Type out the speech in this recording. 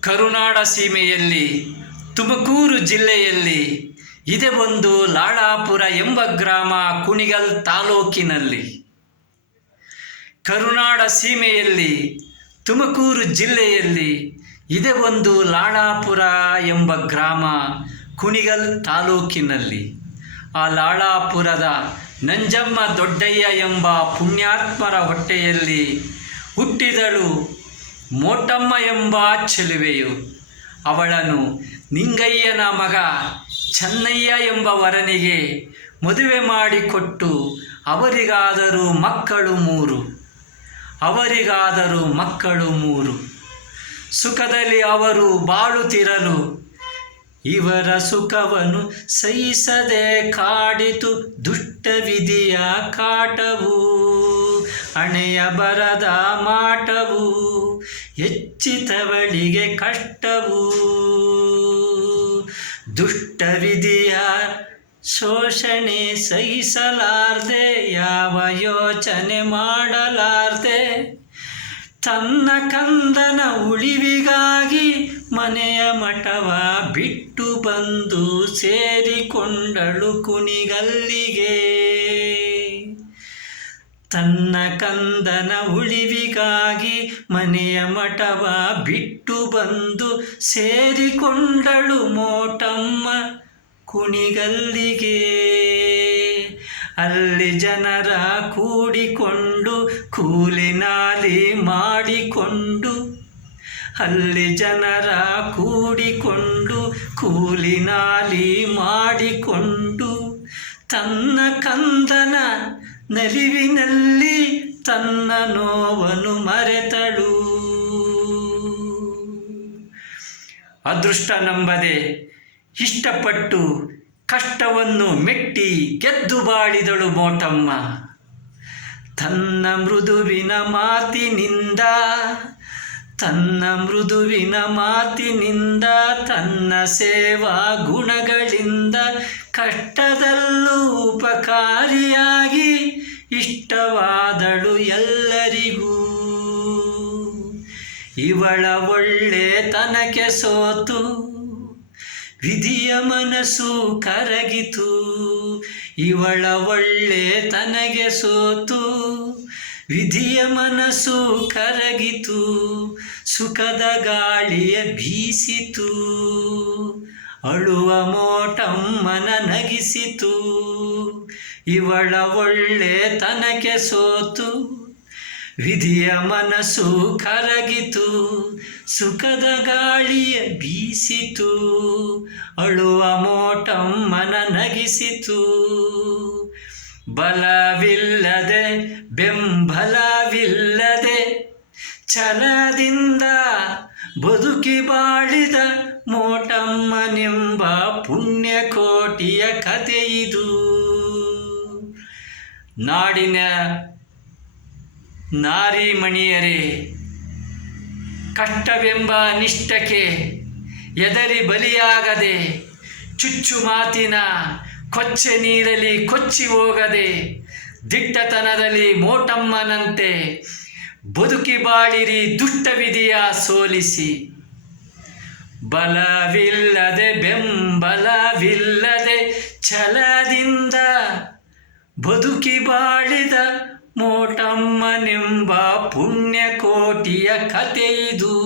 ಕರುನಾಡ ಸೀಮೆಯಲ್ಲಿ ತುಮಕೂರು ಜಿಲ್ಲೆಯಲ್ಲಿ ಇದೆ ಒಂದು ಲಾಳಾಪುರ ಎಂಬ ಗ್ರಾಮ ಕುಣಿಗಲ್ ತಾಲೂಕಿನಲ್ಲಿ. ಕರುನಾಡ ಸೀಮೆಯಲ್ಲಿ ತುಮಕೂರು ಜಿಲ್ಲೆಯಲ್ಲಿ ಇದೆ ಒಂದು ಲಾಳಾಪುರ ಎಂಬ ಗ್ರಾಮ ಕುಣಿಗಲ್ ತಾಲೂಕಿನಲ್ಲಿ. ಆ ಲಾಳಾಪುರದ ನಂಜಮ್ಮ ದೊಡ್ಡಯ್ಯ ಎಂಬ ಪುಣ್ಯಾತ್ಮರ ಹೊಟ್ಟೆಯಲ್ಲಿ ಹುಟ್ಟಿದಳು ಮೋಟಮ್ಮ ಎಂಬ ಚೆಲುವೆಯು. ಅವಳನ್ನು ನಿಂಗಯ್ಯನ ಮಗ ಚೆನ್ನಯ್ಯ ಎಂಬ ವರನಿಗೆ ಮದುವೆ ಮಾಡಿಕೊಟ್ಟು ಅವರಿಗಾದರೂ ಮಕ್ಕಳು ಮೂರು. ಸುಖದಲ್ಲಿ ಅವರು ಬಾಳುತ್ತಿರಲು ಇವರ ಸುಖವನ್ನು ಸಹಿಸದೆ ಕಾಡಿತು ದುಷ್ಟ ವಿಧಿಯ ಕಾಟವು. ಹಣೆಯ ಬರದ ಮಾಟವು ಹೆಚ್ಚಿತವಳಿಗೆ ಕಷ್ಟವು. ದುಷ್ಟ ವಿಧಿಯ ಶೋಷಣೆ ಸಹಿಸಲಾರ್ದೆ ಯಾವ ಯೋಚನೆ ಮಾಡಲಾರ್ದೆ ತನ್ನ ಕಂದನ ಉಳಿವಿಗಾಗಿ ಮನೆಯ ಮಠವ ಬಿಟ್ಟು ಬಂದು ಸೇರಿಕೊಂಡಳು ಕುಣಿಗಲ್ಲಿಗೆ. ತನ್ನ ಕಂದನ ಉಳಿವಿಗಾಗಿ ಮನೆಯ ಮಠವ ಬಿಟ್ಟು ಬಂದು ಸೇರಿಕೊಂಡಳು ಮೋಟಮ್ಮ ಕುಣಿಗಲ್ಲಿಗೆ. ಅಲ್ಲಿ ಜನರ ಕೂಡಿಕೊಂಡು ಕೂಲಿ ನಾಲಿ ಮಾಡಿಕೊಂಡು ತನ್ನ ಕಂದನ ನಲಿವಿನಲ್ಲಿ ತನ್ನ ನೋವನ್ನು ಮರೆತಳು. ಅದೃಷ್ಟ ನಂಬದೆ ಇಷ್ಟಪಟ್ಟು ಕಷ್ಟವನ್ನು ಮೆಟ್ಟಿ ಗೆದ್ದು ಬಾಳಿದಳು ಮೋಟಮ್ಮ. ತನ್ನ ಮೃದುವಿನ ಮಾತಿನಿಂದ ತನ್ನ ಸೇವಾ ಗುಣಗಳಿಂದ ಕಷ್ಟದಲ್ಲೂ ಉಪಕಾರಿಯಾಗಿ ಇಷ್ಟವಾದಳು ಎಲ್ಲರಿಗೂ. ಇವಳ ಒಳ್ಳೆತನಕ್ಕೆ ಸೋತು ವಿಧಿಯ ಮನಸ್ಸು ಕರಗಿತು. ಇವಳ ಒಳ್ಳೆತನಕ್ಕೆ ಸೋತು ವಿಧಿಯ ಮನಸ್ಸು ಕರಗಿತು. ಸುಖದ ಗಾಳಿಯ ಬೀಸಿತು, ಅಳುವ ಮೋಟಮ್ಮನ ನಗಿಸಿತು. ಇವಳ ಒಳ್ಳೆತನಕ್ಕೆ ಸೋತು ವಿಧಿಯ ಮನಸ್ಸು ಕರಗಿತು. ಸುಖದ ಗಾಳಿಯ ಬೀಸಿತು, ಅಳುವ ಮೋಟಮ್ಮನ ನಗಿಸಿತು. ಬಲವಿಲ್ಲದೆ ಬೆಂಬಲವಿಲ್ಲದೆ ಛಲದಿಂದ ಬದುಕಿ ಬಾಳಿದ ಮೋಟಮ್ಮನೆಂಬ ಪುಣ್ಯಕೋಟಿಯ ಕಥೆಯಿದು. ನಾಡಿನ ನಾರಿಮಣಿಯರೇ, ಕಷ್ಟವೆಂಬ ನಿಷ್ಠಕ್ಕೆ ಎದರಿ ಬಲಿಯಾಗದೆ, ಚುಚ್ಚು ಮಾತಿನ ಕೊಚ್ಚೆ ನೀರಲಿ ಕೊಚ್ಚಿ ಹೋಗದೆ, ದಿಟ್ಟತನದಲ್ಲಿ ಮೋಟಮ್ಮನಂತೆ ಬದುಕಿ ಬಾಳಿರಿ ದುಷ್ಟ ವಿಧಿಯ ಸೋಲಿಸಿ. ಬಲವಿಲ್ಲದೆ ಬೆಂಬಲವಿಲ್ಲದೆ ಛಲದಿಂದ ಬದುಕಿ ಬಾಳಿದ ಮೋಟಮ್ಮನೆಂಬ ಪುಣ್ಯಕೋಟಿಯ ಕಥೆಯಿದು.